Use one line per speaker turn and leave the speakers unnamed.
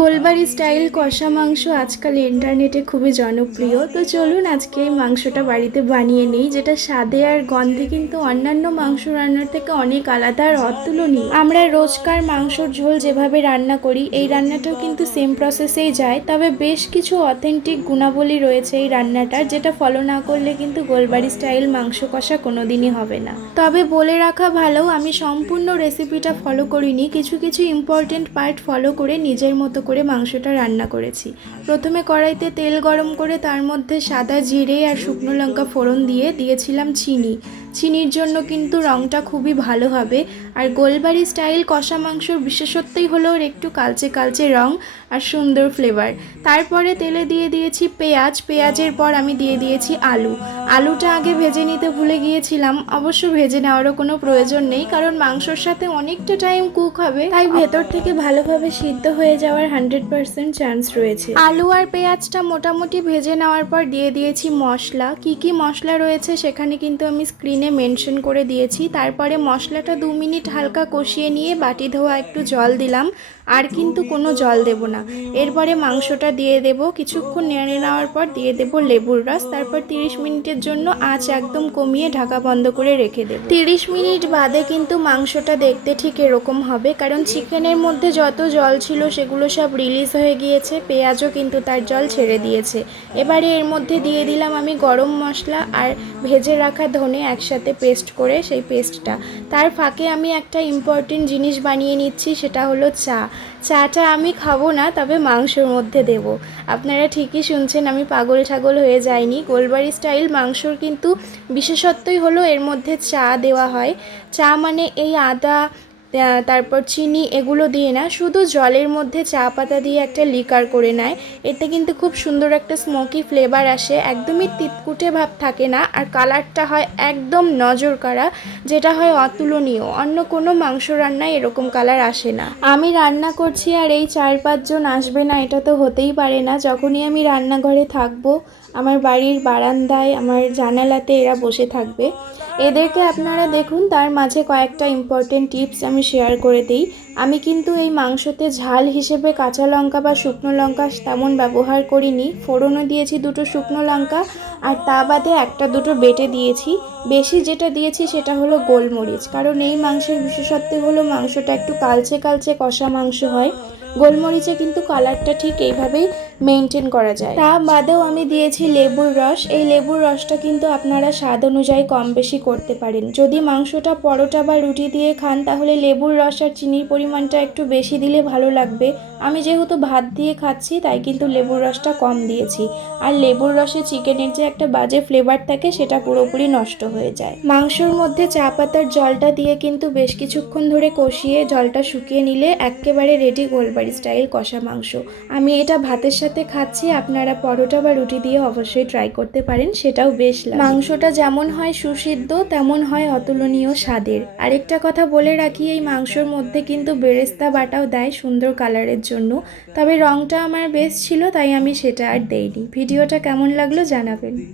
Golbari style কষা মাংস আজকাল ইন্টারনেটে খুবই জনপ্রিয়। তো চলুন আজকে এই মাংসটা বাড়িতে বানিয়ে নিই, যেটা স্বাদে আর গন্ধে কিন্তু অন্যান্য মাংস রান্নার থেকে অনেক আলাদা আর অতুলনীয়। আমরা রোজকার মাংসর ঝোল যেভাবে রান্না করি, এই রান্নাটাও কিন্তু সেম প্রসেসেই যায়। তবে বেশ কিছু অথেন্টিক গুণাবলী রয়েছে এই রান্নাটার, যেটা ফলো না করলে কিন্তু গোলবাড়ি স্টাইল মাংস কষা কোনোদিনই হবে না। তবে বলে রাখা ভালো, আমি সম্পূর্ণ রেসিপিটা ফলো করিনি। কিছু কিছু ইম্পর্টেন্ট পার্ট ফলো করে নিজের মতো করে মাংসটা রান্না করেছি। প্রথমে কড়াইতে তেল গরম করে তার মধ্যে সাদা জিরে আর শুকনো লঙ্কা ফোড়ন দিয়ে দিয়েছিলাম চিনি। চিনির জন্য কিন্তু রঙটা খুবই ভালো হবে। আর গোলবাড়ি স্টাইল কষা মাংসর বিশেষত্বই হলো ওর একটু কালচে কালচে রং আর সুন্দর ফ্লেভার তারপরে তেলে দিয়ে দিয়েছি পেঁয়াজ। পেঁয়াজের পর আমি দিয়ে দিয়েছি আলু। আলুটা আগে ভেজে নিতে ভুলে গিয়েছিলাম। অবশ্য ভেজে নেওয়ারও কোনো প্রয়োজন নেই, কারণ মাংসর সাথে অনেকটা টাইম কুক হবে। তাই ভেতর থেকে ভালোভাবে সিদ্ধ হয়ে যাওয়ার হান্ড্রেড পার্সেন্ট চান্স রয়েছে। আলু আর পেঁয়াজটা মোটামুটি ভেজে নেওয়ার পর দিয়ে দিয়েছি মশলা। কি কি মশলা রয়েছে সেখানে কিন্তু আমি স্ক্রিনে মেনশন করে দিয়েছি। তারপরে মশলাটা দু মিনিট হালকা কষিয়ে নিয়ে বাটি ধোয়া একটু জল দিলাম। আর কিন্তু কোনো জল দেব না। এরপরে মাংসটা দিয়ে দেব। কিছুক্ষণ নেড়ে নেওয়ার পর দিয়ে দেব লেবুর রস। তারপর তিরিশ মিনিটের জন্য আঁচ একদম কমিয়ে ঢাকা বন্ধ করে রেখে দেব। তিরিশ মিনিট বাদে কিন্তু মাংসটা দেখতে ঠিক এরকম হবে। কারণ চিকেনের মধ্যে যত জল ছিল সেগুলো সব রিলিজ হয়ে গিয়েছে। পেঁয়াজও কিন্তু তার জল ছেড়ে দিয়েছে। এবারে এর মধ্যে দিয়ে দিলাম আমি গরম মশলা আর ভেজে রাখা ধনে একসাথে পেস্ট করে সেই পেস্টটা তার ফাঁকে আমি একটা ইম্পর্টেন্ট জিনিস বানিয়ে নিচ্ছি, সেটা হলো চা। চাটা আমি খাব না, তবে মাংসর মধ্যে দেব। আপনারা ঠিকই শুনছেন, আমি পাগল ছাগল হয়ে যাইনি। গোলবাড়ি স্টাইল মাংসর কিন্তু বিশেষত্বই হলো এর মধ্যে চা দেওয়া হয়। চা মানে এই আদা তারপর চিনি এগুলো দিয়ে না, শুধু জলের মধ্যে চা পাতা দিয়ে একটা লিকার করে নেয়। এতে কিন্তু খুব সুন্দর একটা স্মোকি ফ্লেভার আসে, একদমই তিতকুটে ভাব থাকে না আর কালারটা হয় একদম নজর কাড়া যেটা হয় অতুলনীয়, অন্য কোনো মাংস রান্নায় এরকম কালার আসে না। আমি রান্না করছি আর এই চার পাঁচজন আসবে না, এটা তো হতেই পারে না। যখনই আমি রান্নাঘরে থাকব, আমার বাড়ির বারান্দায়, আমার জানালাতে এরা বসে থাকবে। এদেরকে আপনারা দেখুন, তার মাঝে কয়েকটা ইম্পর্টেন্ট টিপস আমি শেয়ার করে দিই। আমি কিন্তু এই মাংসতে ঝাল হিসেবে কাঁচা লঙ্কা বা শুকনো লঙ্কা তেমন ব্যবহার করিনি। ফোড়নও দিয়েছি দুটো শুকনো লঙ্কা আর তা বাদে একটা দুটো বেটে দিয়েছি। বেশি যেটা দিয়েছি সেটা হলো গোলমরিচ। কারণ এই মাংসের বিশেষত্ব হলো মাংসটা একটু কালচে কালচে কষা মাংস হয়। গোলমরিচে কিন্তু কালারটা ঠিক এইভাবেই মেনটেন করা যায়। তা বাদেও আমি দিয়েছি লেবুর রস। এই লেবুর রসটা কিন্তু আপনারা স্বাদ অনুযায়ী কম বেশি করতে পারেন। যদি মাংসটা পরোটা বা রুটি দিয়ে খান তাহলে লেবুর রস আর চিনির পরিমাণটা একটু বেশি দিলে ভালো লাগবে। আমি যেহেতু ভাত দিয়ে খাচ্ছি, তাই কিন্তু লেবুর রসটা কম দিয়েছি। আর লেবুর রসে চিকেনের যে একটা বাজে ফ্লেভার থাকে, সেটা পুরোপুরি নষ্ট হয়ে যায়। মাংসর মধ্যে চা পাতার জলটা দিয়ে কিন্তু বেশ কিছুক্ষণ ধরে কষিয়ে জলটা শুকিয়ে নিলে একেবারে রেডি গোলবাড়ি স্টাইল কষা মাংস। আমি এটা ভাতের সাথে খাচ্ছি, আপনারা পরোটা বা রুটি দিয়ে অবশ্যই ট্রাই করতে পারেন, সেটাও বেশ মাংসটা যেমন হয় সুসিদ্ধ, তেমন হয় অতুলনীয় স্বাদের। আরেকটা কথা বলে রাখি, এই মাংসর মধ্যে কিন্তু বেরেস্তা বাটাও দেয় সুন্দর কালারের জন্য। তবে রংটা আমার বেশ ছিল, তাই আমি সেটা আর দেইনি। ভিডিওটা কেমন লাগল জানাবেন।